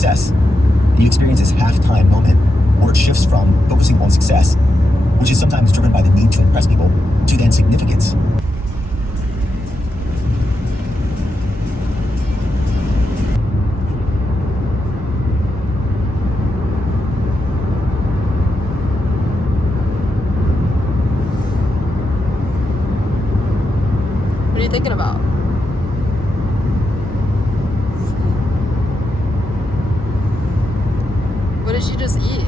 success, and you experience this half-time moment where it shifts from focusing on success, which is sometimes driven by the need to impress people, to then significance. What are you thinking about? What did you just eat?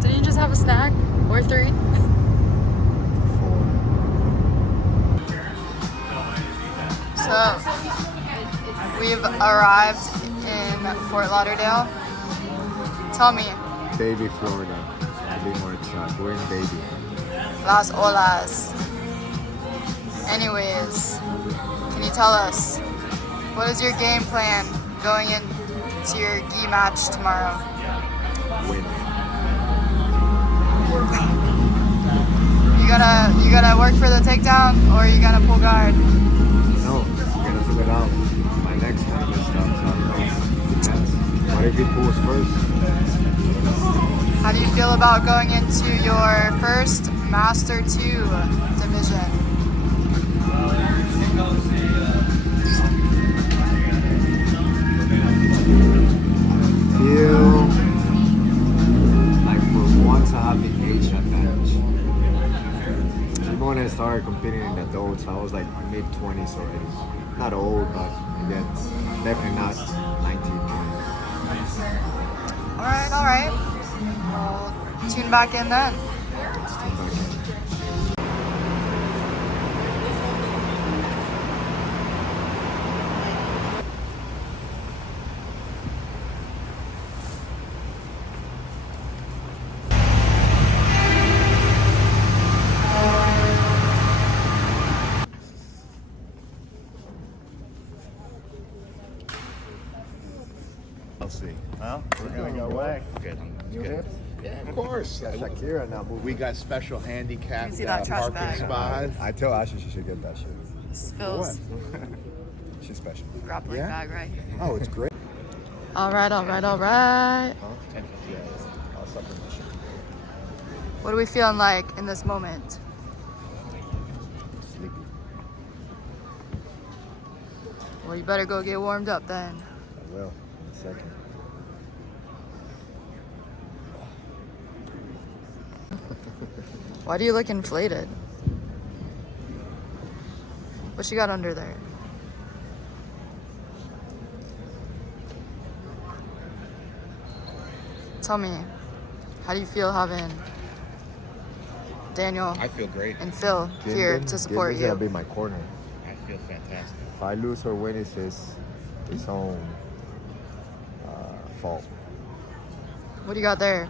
Did you just have a snack? Or 3? 4. So, we've arrived in Fort Lauderdale. Tell me, Baby, Florida. To be more exact. We're in Baby. Las Olas. Anyways, can you tell us, what is your game plan going into your gi match tomorrow? Win. You gonna work for the takedown, or you gonna pull guard? No, we're gonna figure it out. My next one is stuff, so I don't know. Depends. What if he pulls first? How do you feel about going into your first Master 2 division? Feel like for once I have the age advantage. Even when I started competing in the adults, I was like mid-20s already. Not old, but again, definitely not 19, 20. Alright. Well, tune back in then. Let's tune back in. Let's see. Well, we're gonna go away. Good. Good. Yeah, of course. Got Shakira now moving. We got special handicap You see that trash parking bag? spot. I tell Ashley she should get that shit. This feels She's special. grappling Yeah? bag, right? Oh, it's great. Alright. Huh? 10, yeah. I'll suck in that shit. What are we feeling like in this moment? Sleepy. Well, you better go get warmed up then. I will in a second. Why do you look inflated? What you got under there? Tell me, how do you feel having Daniel I feel great. and Phil here to support Gonna you? be my corner. I feel fantastic. If I lose or win, it's his own fault. What do you got there?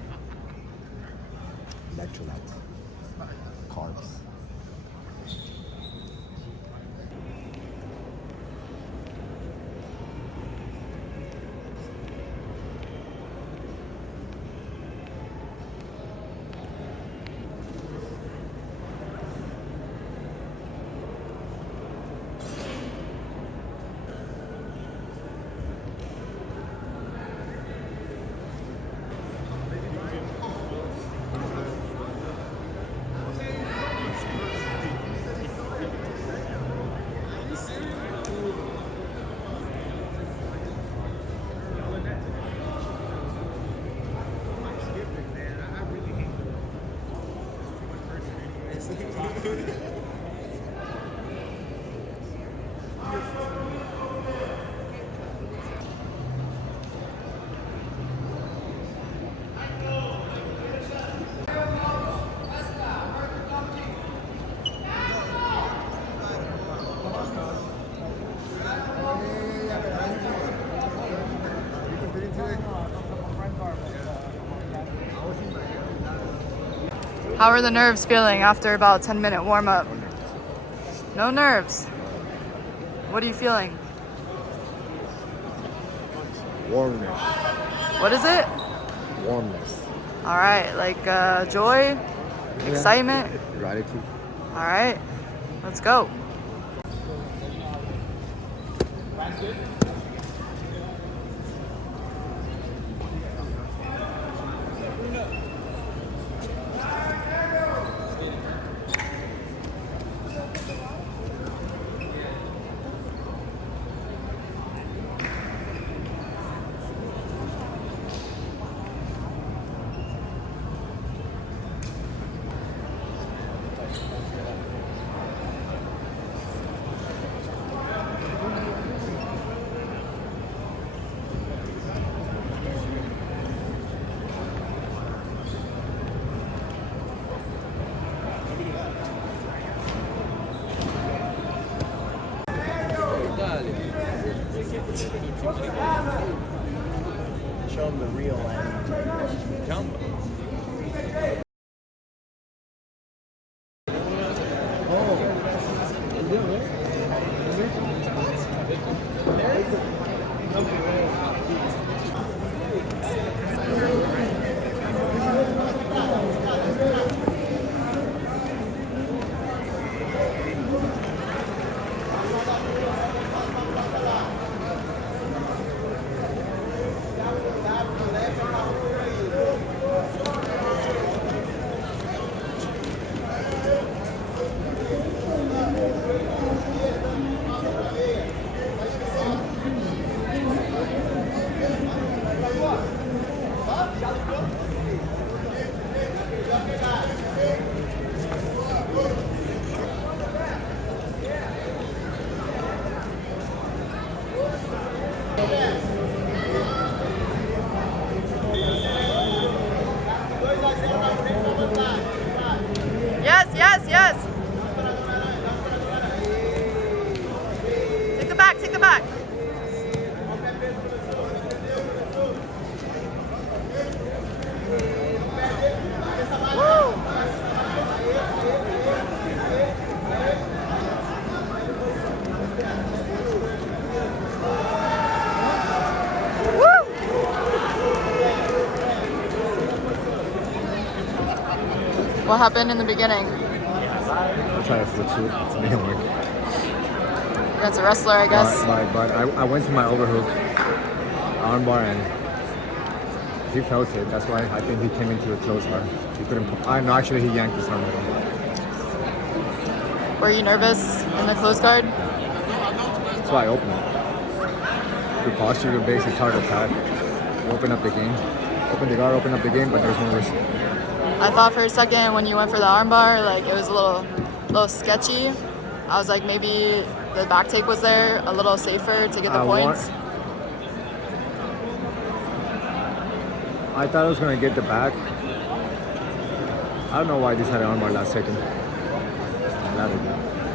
Electrolytes. Carbs. How are the nerves feeling after about 10-minute warm-up? No nerves. What are you feeling? Warmness. What is it? Warmness. All right, like joy, Excitement? Gratitude. All right, let's go. Show them the real land. Jump. Yes, yes, yes. Take the back, take the back. Woo! What happened in the beginning? I tried a foot shoot. It didn't work. That's a wrestler, I guess. But I went to my overhook armbar and he felt it. That's why I think he came into a close guard. He couldn't. No, actually he yanked his arm. Were you nervous in the close guard? That's why I opened it. Your posture, your base, it's hard to attack. Open up the game. Open the guard, open up the game, but there's no risk. I thought for a second when you went for the armbar, like it was a little sketchy. I was like, maybe the back take was there, a little safer to get the points. I thought I was gonna get the back. I don't know why I just had an armbar last second.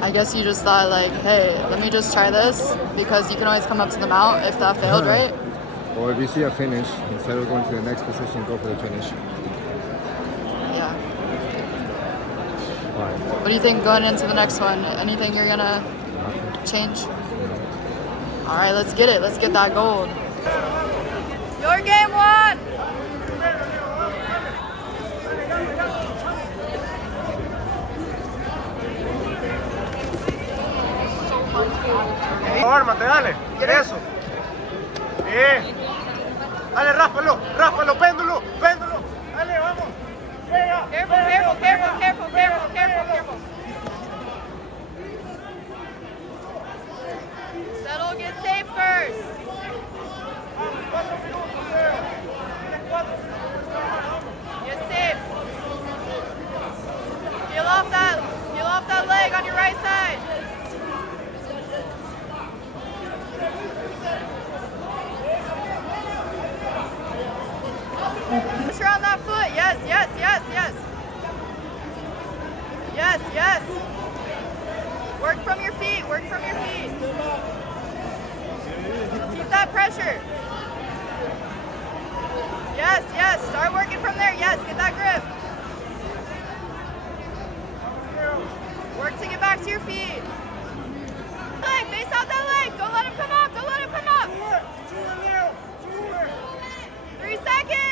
I guess you just thought like, hey, let me just try this because you can always come up to the mount if that failed, right? Or if you see a finish, instead of going to the next position, go for the finish. Yeah. Right. What do you think going into the next one? Anything you're gonna change? All right, let's get it. Let's get that gold. Your game one. Ármate, dale. Eso. Bien. Dale, ráspalo, ráspalo, péndulo, péndulo. Dale, vamos. Pega. Careful, careful, careful, careful, careful, careful, careful. Settle, get safe first. 4 minutos, Leo. Tienes 4 minutos. Get safe. Peel off that leg on your right side. Push around that foot. Yes, yes, yes, yes. Yes, yes. Work from your feet. Work from your feet. Keep that pressure. Yes, yes. Start working from there. Yes, get that grip. Work to get back to your feet. Leg, face out that leg. Don't let him come up. Don't let him come up. 3 seconds.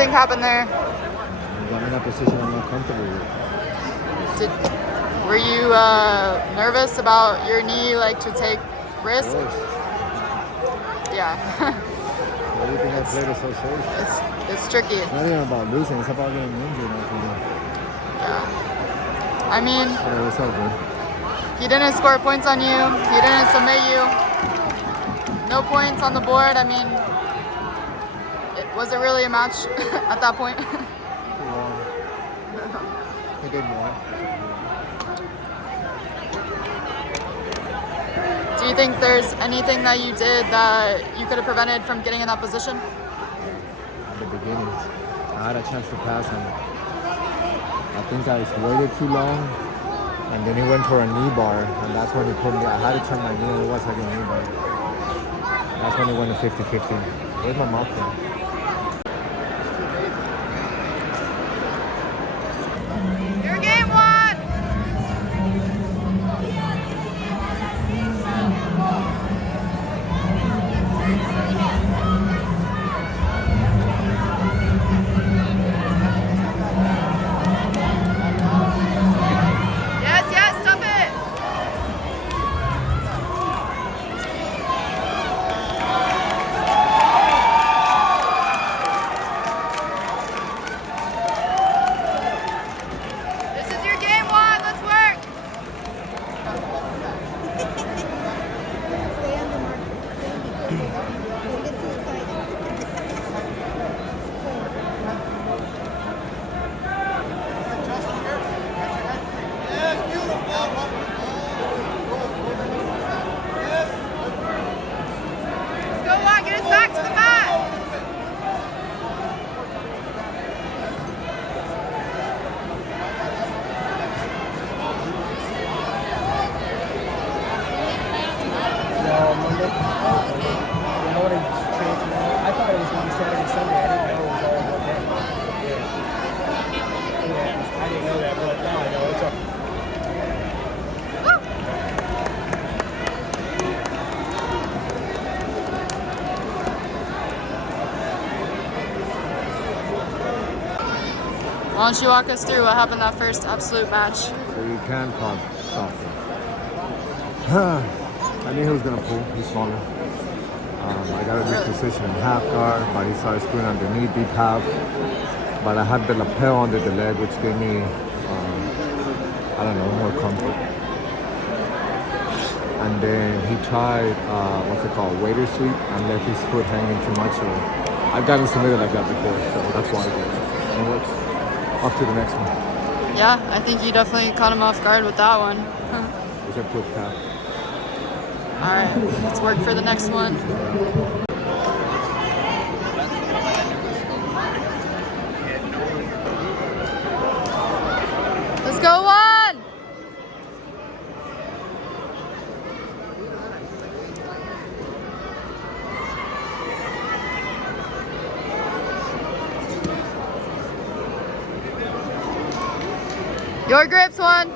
think happened there? I'm in a position I'm not comfortable with. Were you nervous about your knee, like to take risks? Of course. Yeah. Everything I played is so safe. It's tricky. It's not even about losing, it's about getting injured. Yeah. I mean, Yeah, it's all good. he didn't score points on you. He didn't submit you. No points on the board. I mean, was it really a match at that point? He did more. Do you think there's anything that you did that you could have prevented from getting in that position? At the beginning, I had a chance to pass him. I think I waited too long, and then he went for a knee bar, and that's when he put me. I had to turn my knee. It was like a knee bar. That's when he went to 50-50. Where's my mouth from? Your game one! Yes, stop it! This is your game one, let's work! Let's go on, get us back to the mat! I thought it was going to be Saturday, Sunday. I didn't know it was all one day. Yeah, I didn't know that, but now I know it's all. Why don't you walk us through what happened that first absolute match? So you can talk softer. I knew he was gonna pull. He's smaller. I got a good position in half guard, but he started screwing underneath deep half. But I had the lapel under the leg, which gave me, I don't know, more comfort. And then he tried, what's it called, waiter sweep, and left his foot hanging too much. So I've gotten submitted like that before, so that's why I did it. It works. Off to the next one. Yeah, I think you definitely caught him off guard with that one. It's a quick tap. All right, let's work for the next one. Let's go one! Your grips, one.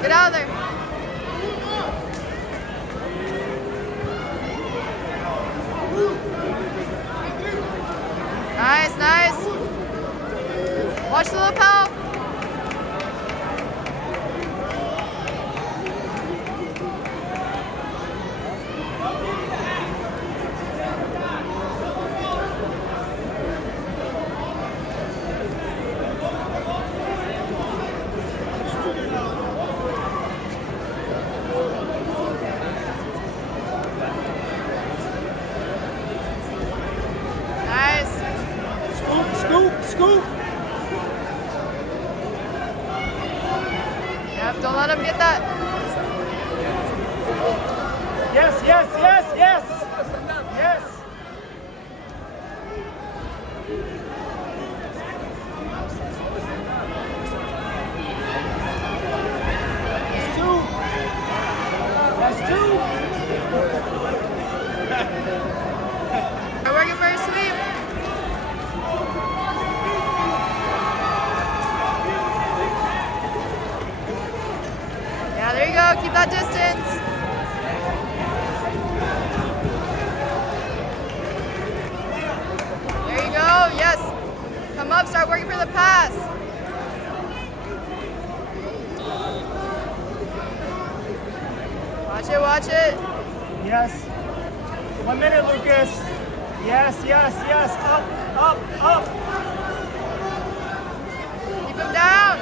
Get out of there. Nice, nice. Watch the lapel. Scoop! Yep, don't let him get that. Yes! That's two! We're working for a sweep. keep that distance. There you go, yes. Come up, start working for the pass. Watch it, watch it. Yes. 1 minute, Lucas. Yes, yes, yes. Up, up, up. Keep him down.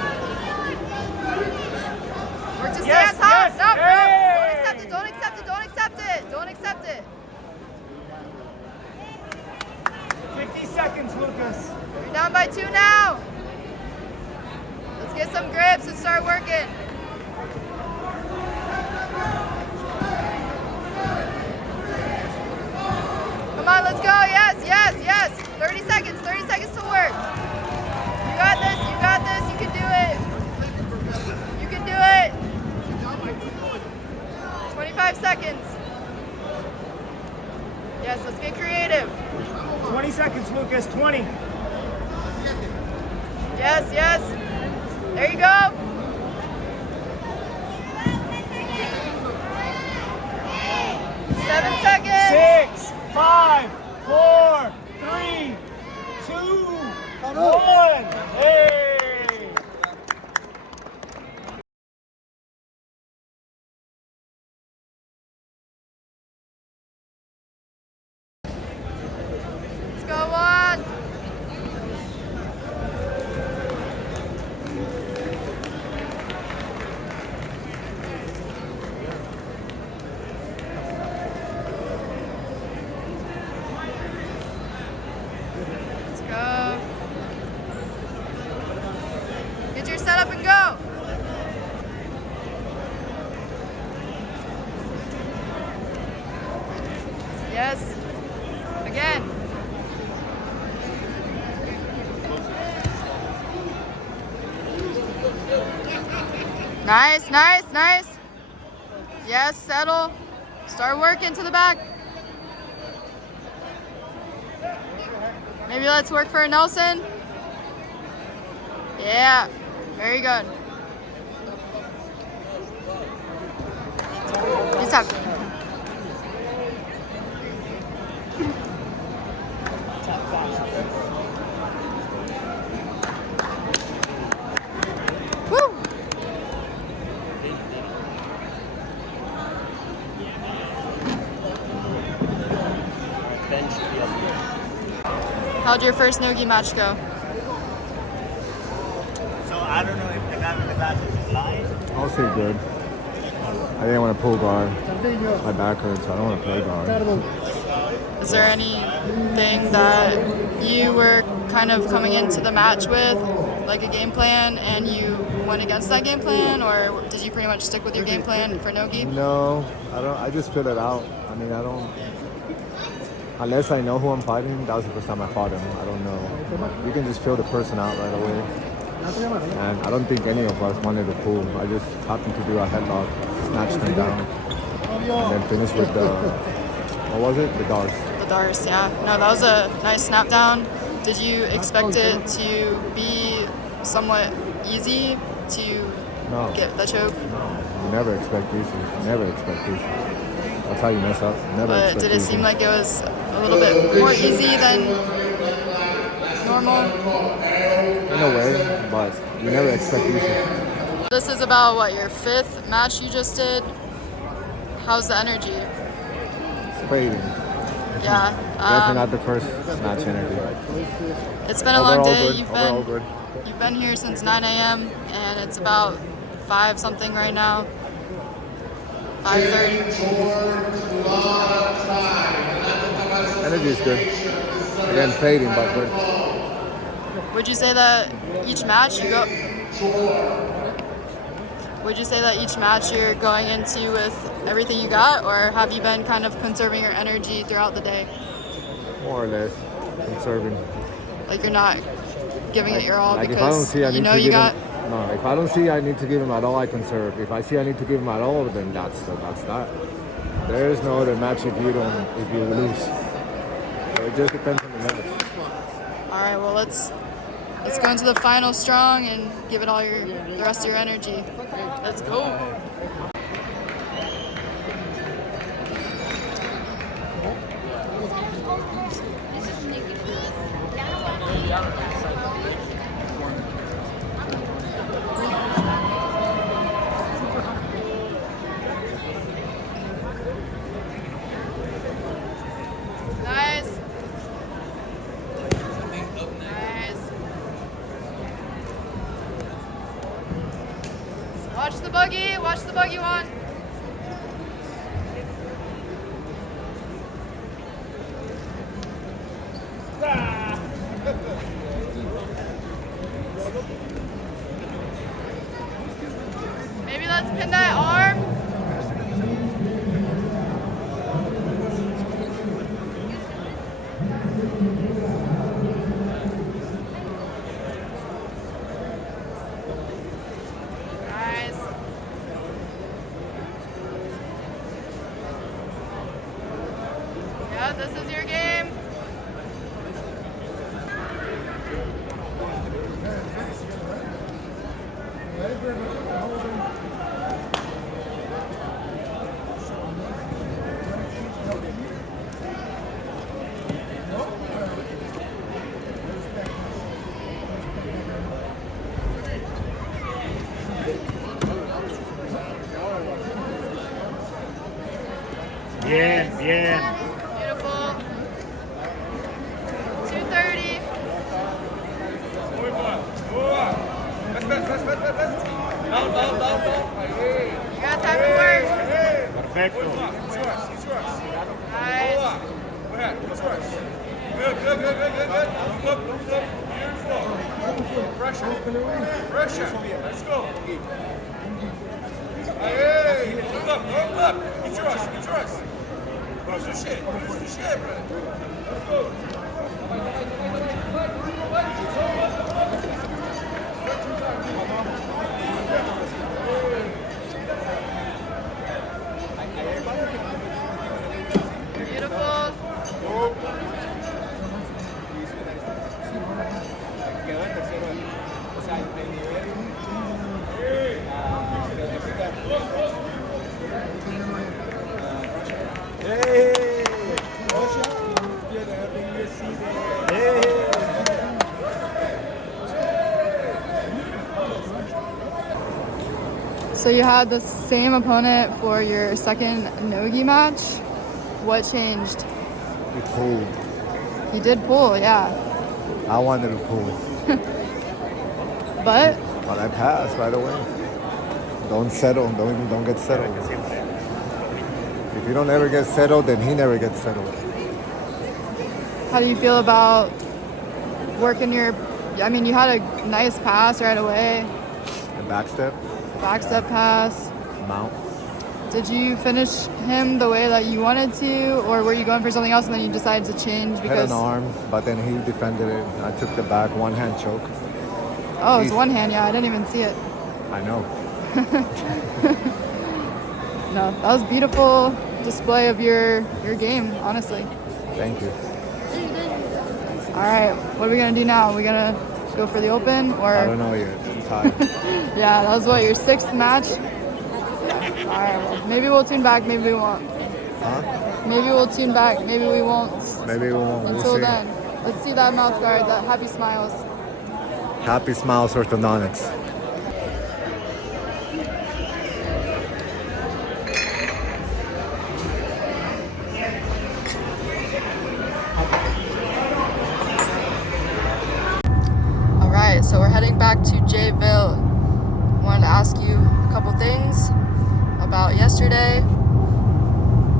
Work to stay Yes, on top. yes, No, hey. no. Don't accept it. Don't accept it. Don't accept it. Don't accept it. 50 seconds, Lucas. You're down by 2 now. Let's get some grips and start working. Come on, let's go. Yes, yes, yes. 30 seconds. 30 seconds to work. You got this. You got this. You can do it. You can do it. 25 seconds. Yes, let's get creative. 20 seconds, Lucas. 20. Yes, yes. There you go. 7 seconds. 6, 5, 4, 3, 2, 1. Hey! Let's go on. Let's go. Get your setup and go. Yes. Again. Nice, nice, nice. Yes, settle. Start working to the back. Maybe let's work for a Nelson. Yeah, very good. Good stuff. Woo! How'd your first no-gi match go? So I don't know if the guy with the glasses is lying. I'll say good. I didn't want to pull guard. My back hurts, so I don't want to play guard. Is there anything that you were kind of coming into the match with, like a game plan, and you went against that game plan, or did you pretty much stick with your game plan for no-gi? No, I don't. I just fill it out. I mean, I don't. Unless I know who I'm fighting, that was the first time I fought him. I don't know. You can just fill the person out right away. And I don't think any of us wanted to pull. I just happened to do a headlock, snatched him down, and then finish with the, what was it? The darts. The Dars, yeah. No, that was a nice snap down. Did you expect it to be somewhat easy to No. get the choke? You never expect easy. Never expect easy. That's how you mess up. Never But expect did it easy. seem like it was a little bit more easy than normal? In a way, but you never expect easy. This is about, what, your 5th match you just did? How's the energy? It's fading. Yeah. Definitely not the first match energy. It's been a long day. Good. Overall good. You've been here since 9 a.m. and it's about 5 something right now. 5:30. Energy is good. Again, fading, but good. Would you say that each match you go? Would you say that each match you're going into with everything you got, or have you been kind of conserving your energy throughout the day? More or less conserving. Like you're not giving it your all Like if I don't because see I you need know to you give got. him, no, if I don't see I need to give him at all, I conserve. If I see I need to give him at all, then that's that. There is no other match if you lose. So it just depends on the match. All right, well let's go into the final strong and give it all the rest of your energy. Let's go. Watch the buggy one. Maybe let's pin that arm. Nice. Yeah, this is your game. Bien, bien. Beautiful. 230. You got time to work. Perfecto. Nice. Pressure. Let's go. Hey, look up. Get your us. Push the shit, bro. Let's go. Beautiful. Quedó en tercero. O sea, el nivel. So you had the same opponent for your second no-gi match. What changed? He pulled. He did pull, yeah. I wanted to pull. But But I passed right away. Don't settle. Don't get settled. If you don't ever get settled, then he never gets settled. how do you feel about working your, I mean, you had a nice pass right away, The back step, back step pass. mount. Did you finish him the way that you wanted to, or were you going for something else and then you decided to change Head because, and arm, but then he defended it. I took the back, one hand choke. oh, it was one hand, yeah, I didn't even see it. I know. No, that was beautiful display of your game, honestly. Thank you. All right, what are we gonna do now? Are we gonna go for the Open, or? I don't know yet. I'm tired. Yeah, that was what, your sixth match? All right, well, maybe we'll tune back, maybe we won't. Huh? Maybe we'll tune back, maybe we won't. Maybe we won't. We'll Until see. then, let's see that mouth guard, that happy smiles. Happy Smiles Orthodontics. All right, so we're heading back to Jayville. Wanted to ask you a couple things about yesterday,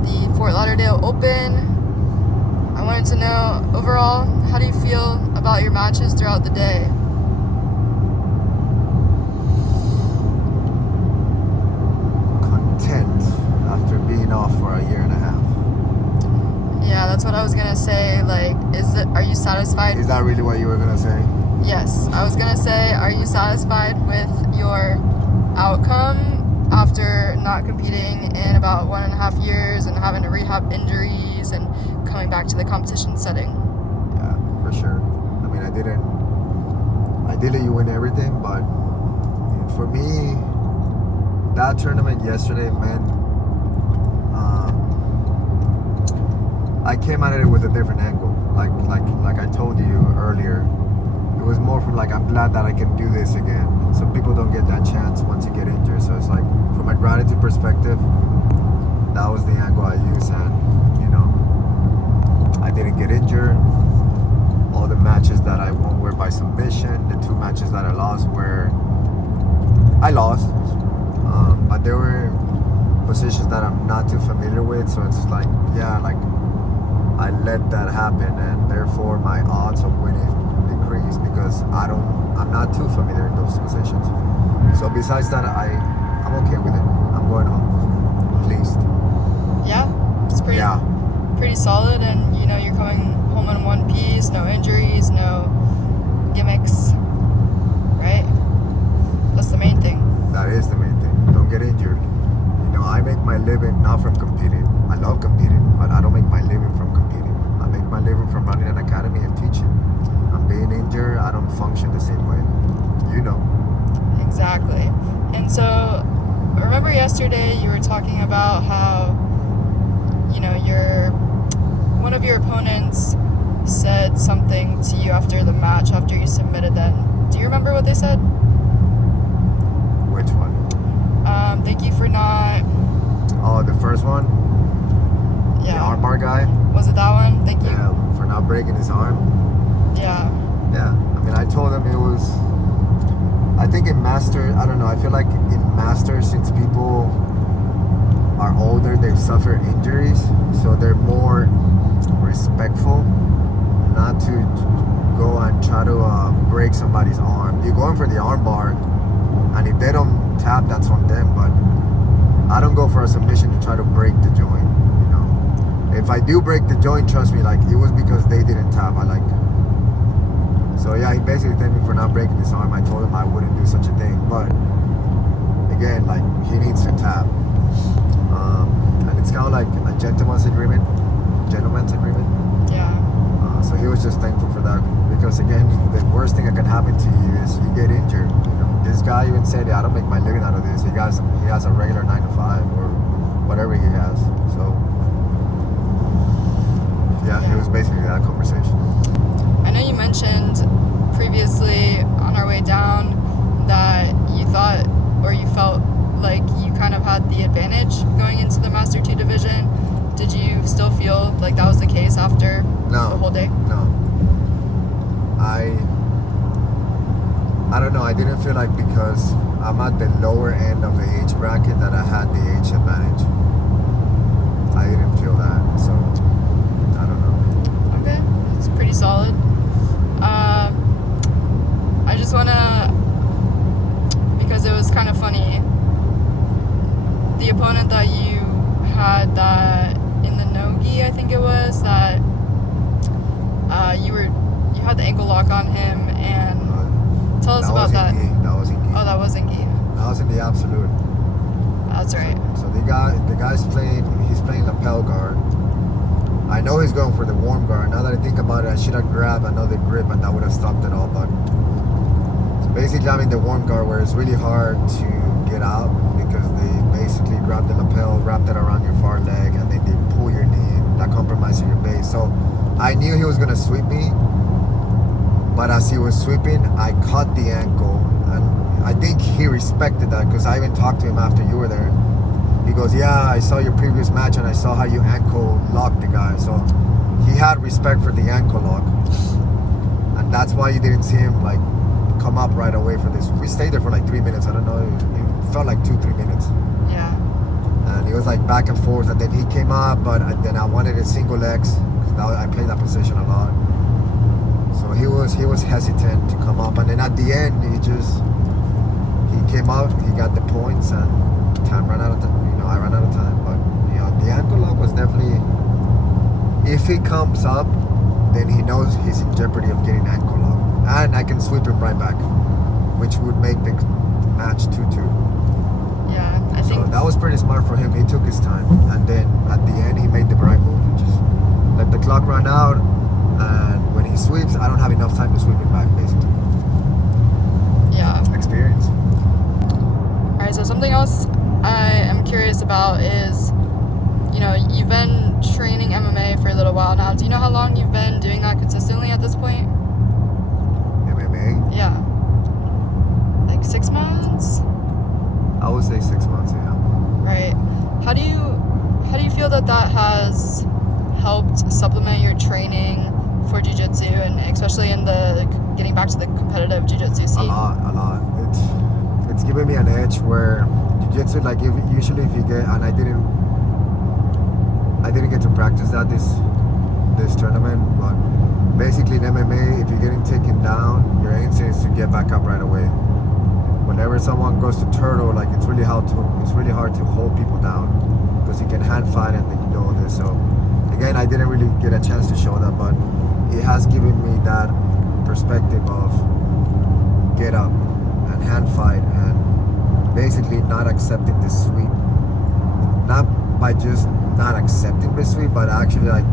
the Fort Lauderdale Open. I wanted to know, overall, how do you feel about your matches throughout the day? Content after being off for a year and a half. Yeah, that's what I was gonna say. Like, are you satisfied? Is that really what you were gonna say? Yes, I was gonna say, are you satisfied with your outcome after not competing in about 1.5 years and having to rehab injuries and coming back to the competition setting? Yeah, for sure. I mean, ideally you win everything, but for me, that tournament yesterday meant I came at it with a different angle. Like I told you earlier, it was more from like, I'm glad that I can do this again. Some people don't get that chance once you get injured. So it's like, from a gratitude perspective, that was the angle I used. And, you know, I didn't get injured. All the matches that I won were by submission. The 2 matches that I lost were, I lost. But there were positions that I'm not too familiar with, so it's like, yeah, like I let that happen, and therefore my odds of winning decrease because I'm not too familiar in those positions. So besides that, I'm okay with it. I'm going home, pleased. Yeah, it's pretty solid, and you know you're coming home in one piece, no injuries, no gimmicks, right? That's the main thing. That is the main thing. Don't get injured. You know, I make my living not from competing. I love competing, but I don't make my living from competing. I make my living from running an academy and teaching. I'm being injured, I don't function the same way. You know. Exactly. And so, remember yesterday you were talking about how, you know, one of your opponents said something to you after the match, after you submitted them. Do you remember what they said? Which one? Thank you for not... Oh, the first one? Yeah. The armbar guy? Was it that one? Thank you. Yeah, for not breaking his arm. Yeah. Yeah. I mean, I told him it was... I think in Master, I don't know, I feel like in Master, since people are older, they've suffered injuries, so they're more respectful not to go and try to break somebody's arm. You go in for the arm bar, and if they don't tap, that's on them, but I don't go for a submission to try to break the joint, you know. If I do break the joint, trust me, like, it was because they didn't tap. So yeah, he basically thanked me for not breaking his arm. I told him I wouldn't do such a thing, but again, like, he needs to tap. And it's kind of like a gentleman's agreement. Yeah. So he was just thankful for that, because again, the worst thing that can happen to you is you get injured. You know, this guy even said, "Yeah, I don't make my living out of this." He has a regular 9 to 5 or whatever he has. So yeah, it was basically that conversation. I know you mentioned previously on our way down that you thought, or you felt like you kind of had the advantage going into the Master 2 division. Did you still feel like that was the case after the whole day? No. I don't know. I didn't feel like because I'm at the lower end of the age bracket that I had the age advantage. I didn't feel that, so I don't know. Okay, it's pretty solid. I just wanna, because it was kind of funny, the opponent that you had that in the no-gi, I think it was, that you had the ankle lock on him, and tell us about that. That was in gi. Oh, that was in gi. That was in the absolute. That's right. So the guy's he's playing lapel guard. I know he's going for the warm guard. Now that I think about it, I should have grabbed another grip and that would have stopped it all. But so basically I'm in the warm guard where it's really hard to get out because they basically grab the lapel, wrap that around your far leg, and then they pull your knee in. That compromises your base. So I knew he was going to sweep me, but as he was sweeping, I caught the ankle, and I think he respected that because I even talked to him after you were there. He goes, "Yeah, I saw your previous match and I saw how you ankle locked the guy." So he had respect for the ankle lock, and that's why you didn't see him like come up right away for this. We stayed there for like 3 minutes. I don't know, it felt like 2-3 minutes. Yeah. And he was like back and forth, and then he came up, but then I wanted a single legs because I played that position a lot. So he was hesitant to come up, and then at the end he came out, he got the points, and time ran out of time. You know, I ran out of time, but you know, the ankle lock was definitely. If he comes up, then he knows he's in jeopardy of getting ankle lock, and I can sweep him right back, which would make the match 2-2. Yeah, I think. So that was pretty smart for him. He took his time, and then at the end he made the right move. He just let the clock run out, and when he sweeps, I don't have enough time to sweep him back, basically. Yeah. Experience. All right, so something else I am curious about is, you know, you've been training MMA for a little while now. Do you know how long you've been doing that consistently at this point? MMA? Yeah. Like 6 months? I would say 6 months, yeah. Right. How do you feel that has helped supplement your training for jiu-jitsu, and especially in the getting back to the competitive jiu-jitsu scene? A lot. It's given me an edge where jiu-jitsu, like usually if you get, and I didn't get to practice that this tournament, but basically in MMA, if you're getting taken down, your instinct is to get back up right away. Whenever someone goes to turtle, like it's really hard to hold people down because you can hand fight and then you do all this. So again, I didn't really get a chance to show that, but it has given me that perspective of get up and hand fight and basically not accepting the sweep. Not by just not accepting the sweep, but actually like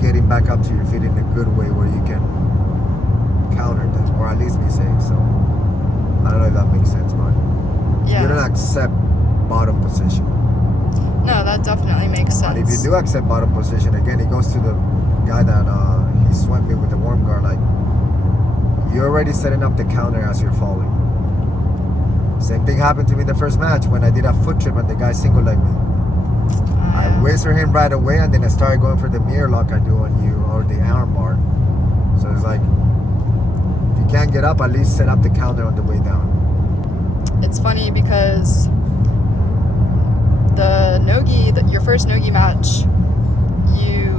getting back up to your feet in a good way where you can counter them, or at least be safe. So I don't know if that makes sense, but Yeah. you don't accept bottom position. No, that definitely makes sense. And if you do accept bottom position, again, it goes to the guy that he swept me with the worm guard. Like, you're already setting up the counter as you're falling. Same thing happened to me the first match when I did a foot trip and the guy single legged me. I wizard him right away, and then I started going for the mirror lock I do on you, or the arm bar. So it's like, if you can't get up, at least set up the counter on the way down. It's funny because the nogi, your first nogi match, you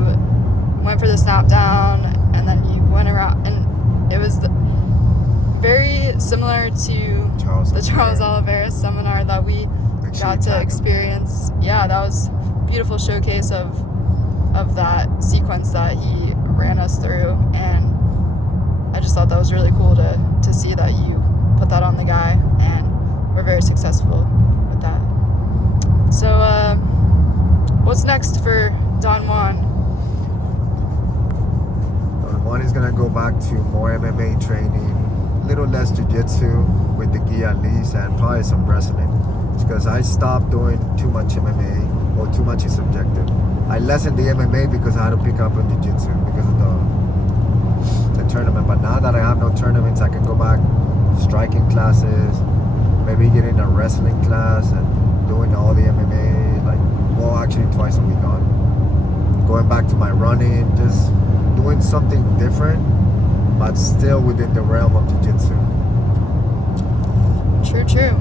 went for the snap down and then you went around, and it was very similar to the Charles Oliveira seminar that we got to experience. Yeah, that was a beautiful showcase of that sequence that he ran us through, and I just thought that was really cool to see that you put that on the guy, and we're very successful with that. So what's next for Don Juan? Don Juan is gonna go back to more MMA training, a little less jiu-jitsu with the gi at least, and probably some wrestling. Because I stopped doing too much MMA, or too much is subjective. I lessened the MMA because I had to pick up on jiu-jitsu because of the tournament. But now that I have no tournaments, I can go back striking classes, maybe getting a wrestling class and doing all the MMA, like, well, actually twice a week on. Going back to my running, just doing something different, but still within the realm of jiu-jitsu. True.